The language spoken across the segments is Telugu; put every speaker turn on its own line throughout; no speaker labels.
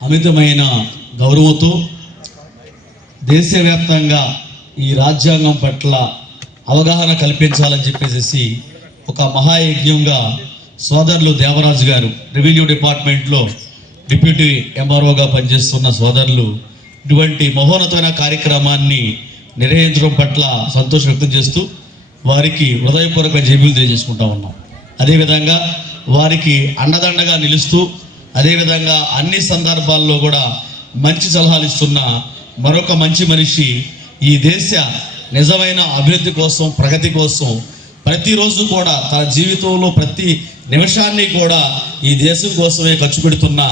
అమితమైన గౌరవంతో దేశవ్యాప్తంగా ఈ రాజ్యాంగం పట్ల అవగాహన కల్పించాలని చెప్పేసి ఒక మహాయజ్ఞంగా సోదరులు దేవరాజు గారు రెవెన్యూ డిపార్ట్మెంట్లో డిప్యూటీ ఎంఆర్ఓగా పనిచేస్తున్న సోదరులు ఇటువంటి మహోన్నతమైన కార్యక్రమాన్ని నిర్వహించడం పట్ల సంతోషం వ్యక్తం చేస్తూ వారికి హృదయపూర్వక జేబులు తెలియజేసుకుంటా ఉన్నాం. అదేవిధంగా వారికి అండదండగా నిలుస్తూ అదేవిధంగా అన్ని సందర్భాల్లో కూడా మంచి సలహాలు ఇస్తున్న మరొక మంచి మనిషి ఈ దేశ నిజమైన అభివృద్ధి కోసం ప్రగతి కోసం ప్రతిరోజు కూడా తన జీవితంలో ప్రతి నిమిషాన్ని కూడా ఈ దేశం కోసమే ఖర్చు పెడుతున్న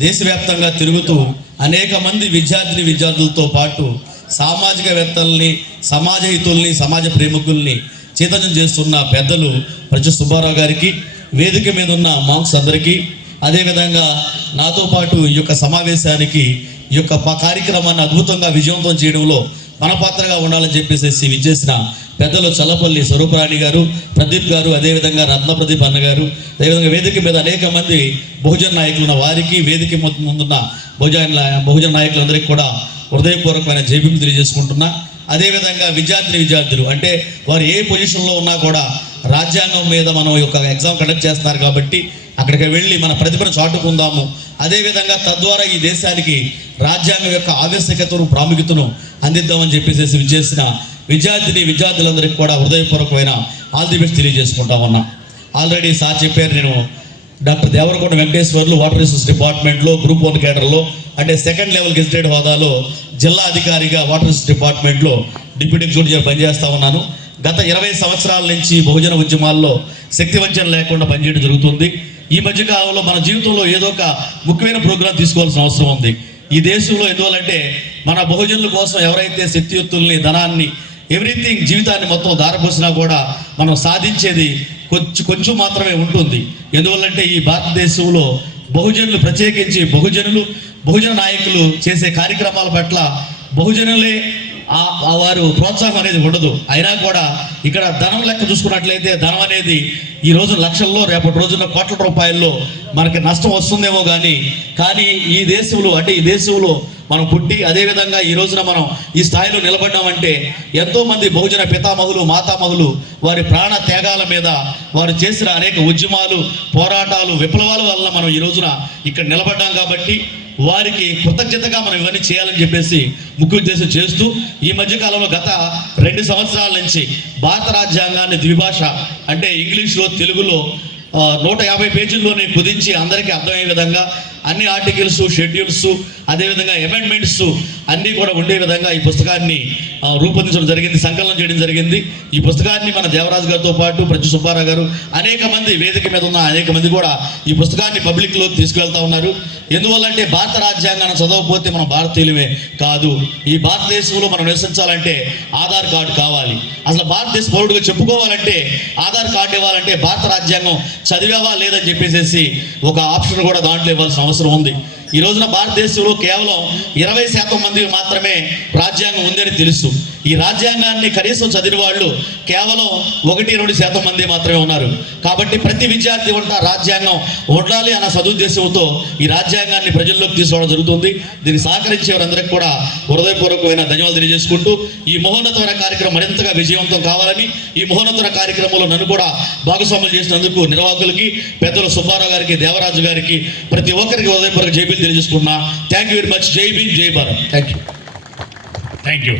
దేశవ్యాప్తంగా తిరుగుతూ అనేక మంది విద్యార్థిని విద్యార్థులతో పాటు సామాజికవేత్తల్ని సమాజ హితుల్ని సమాజ ప్రేమికుల్ని చైతన్యం చేస్తున్న పెద్దలు ప్రజ సుబ్బారావు గారికి వేదిక మీద ఉన్న మాంక్స్ అందరికీ అదేవిధంగా నాతో పాటు ఈ యొక్క సమావేశానికి ఈ యొక్క కార్యక్రమాన్ని అద్భుతంగా విజయవంతం చేయడంలో మన పాత్రగా ఉండాలని చెప్పేసి విచ్చేసిన పెద్దలు చల్లపల్లి స్వరూపరాణి గారు ప్రదీప్ గారు అదేవిధంగా రత్న ప్రదీప్ అన్న గారు అదేవిధంగా వేదిక మీద అనేక మంది బహుజన నాయకులు ఉన్న వారికి వేదిక ముందున్న బహుజన బహుజన నాయకులందరికీ కూడా హృదయపూర్వకమైన జైబీలు తెలియజేసుకుంటున్నా. అదేవిధంగా విద్యార్థిని విద్యార్థులు అంటే వారు ఏ పొజిషన్లో ఉన్నా కూడా రాజ్యాంగం మీద మనం యొక్క ఎగ్జామ్ కండక్ట్ చేస్తున్నారు కాబట్టి అక్కడికి వెళ్ళి మన ప్రతిభను చాటుకుందాము. అదేవిధంగా తద్వారా ఈ దేశానికి రాజ్యాంగం యొక్క ఆవశ్యకతను ప్రాముఖ్యతను అందిద్దామని చెప్పేసి విచ్చేసిన విద్యార్థిని విద్యార్థులందరికీ కూడా హృదయపూర్వకమైన ఆల్ ది బెస్ట్ తెలియజేసుకుంటా ఉన్నా ఆల్రెడీ సార్ చెప్పారు నేను doctor Devarakonda Venkateswarlu water resource డిపార్ట్మెంట్లో గ్రూప్ వన్ కేడర్లో అంటే సెకండ్ లెవెల్ గెజిటెడ్ హోదాలో జిల్లా అధికారిగా వాటర్ రిసోర్స్ డిపార్ట్మెంట్లో డిప్యూటీ ఎగ్జిక్యూటివ్ పనిచేస్తా ఉన్నాను. గత ఇరవై సంవత్సరాల నుంచి బహుజన ఉద్యమాల్లో శక్తి వంచన లేకుండా పనిచేయడం జరుగుతుంది. ఈ మధ్య కాలంలో మన జీవితంలో ఏదో ఒక ముఖ్యమైన ప్రోగ్రాం తీసుకోవాల్సిన అవసరం ఉంది. ఈ దేశంలో ఎందువల్లంటే మన బహుజనుల కోసం ఎవరైతే శక్తియుక్తుల్ని ధనాన్ని ఎవ్రీథింగ్ జీవితాన్ని మొత్తం దారపోసినా కూడా మనం సాధించేది కొంచెం కొంచెం మాత్రమే ఉంటుంది. ఎందువల్లంటే ఈ భారతదేశంలో బహుజనులు ప్రత్యేకించి బహుజనులు బహుజన నాయకులు చేసే కార్యక్రమాల పట్ల బహుజనులే వారు ప్రోత్సాహం అనేది ఉండదు. అయినా కూడా ఇక్కడ ధనం లెక్క చూసుకున్నట్లయితే ధనం అనేది ఈ రోజు లక్షల్లో రేపటి రోజున కోట్ల రూపాయల్లో మనకి నష్టం వస్తుందేమో కానీ కానీ ఈ దేశంలో అంటే ఈ దేశంలో మనం పుట్టి అదేవిధంగా ఈ రోజున మనం ఈ స్థాయిలో నిలబడ్డామంటే ఎంతోమంది బహుజన పితామహులు మాతామహులు వారి ప్రాణ త్యాగాల మీద వారు చేసిన అనేక ఉద్యమాలు పోరాటాలు విప్లవాల వల్ల మనం ఈ రోజున ఇక్కడ నిలబడ్డాం కాబట్టి వారికి కృతజ్ఞతగా మనం ఇవన్నీ చేయాలని చెప్పేసి ముఖ్య ఉద్దేశం చేస్తూ ఈ మధ్యకాలంలో గత రెండు సంవత్సరాల నుంచి భారత రాజ్యాంగాన్ని ద్విభాష అంటే ఇంగ్లీష్లో తెలుగులో నూట యాభై పేజీల్లోనే కుదించి అందరికీ అర్థమయ్యే విధంగా అన్ని ఆర్టికల్స్ షెడ్యూల్స్ అదేవిధంగా అమెండ్మెంట్స్ అన్నీ కూడా ఉండే విధంగా ఈ పుస్తకాన్ని రూపొందించడం జరిగింది సంకలనం చేయడం జరిగింది. ఈ పుస్తకాన్ని మన దేవరాజు గారితో పాటు ప్రతి సుబ్బారావు గారు అనేక మంది వేదిక మీద ఉన్న అనేక మంది కూడా ఈ పుస్తకాన్ని పబ్లిక్లో తీసుకువెళ్తా ఉన్నారు. ఎందువల్లంటే భారత రాజ్యాంగాన్ని చదవకపోతే మనం భారతీయులమే కాదు. ఈ భారతదేశంలో మనం నివసించాలంటే ఆధార్ కార్డు కావాలి. అసలు భారతదేశ పౌరుడిగా చెప్పుకోవాలంటే ఆధార్ కార్డు ఇవ్వాలంటే భారత రాజ్యాంగం చదివావా లేదని చెప్పేసి ఒక ఆప్షన్ కూడా దాంట్లో ఇవ్వాల్సిన అవసరం ఉంది. ఈ రోజున భారతదేశంలో కేవలం ఇరవై శాతం మందికి మాత్రమే రాజ్యాంగం ఉందని తెలుసు. ఈ రాజ్యాంగాన్ని కనీసం చదివిన వాళ్ళు కేవలం ఒకటి రెండు శాతం మంది మాత్రమే ఉన్నారు. కాబట్టి ప్రతి విద్యార్థి వంట రాజ్యాంగం ఉండాలి అన్న సదుద్దేశంతో ఈ రాజ్యాంగాన్ని ప్రజల్లోకి తీసుకోవడం జరుగుతుంది. దీన్ని సహకరించే వారందరికీ కూడా హృదయపూర్వకమైన ధన్యవాదాలు తెలియజేసుకుంటూ ఈ మహోన్నతమైన కార్యక్రమం మరింతగా విజయవంతం కావాలని ఈ మహోన్నతమైన కార్యక్రమంలో నన్ను కూడా భాగస్వాములు చేసినందుకు నిర్వాహకులకి పెద్దలు సుబ్బారావు గారికి దేవరాజు గారికి ప్రతి ఒక్కరికి హృదయపూర్వక జైబీలు తెలియజేసుకున్నా thank you very much Jai Bhim Jai Bharat thank you
thank you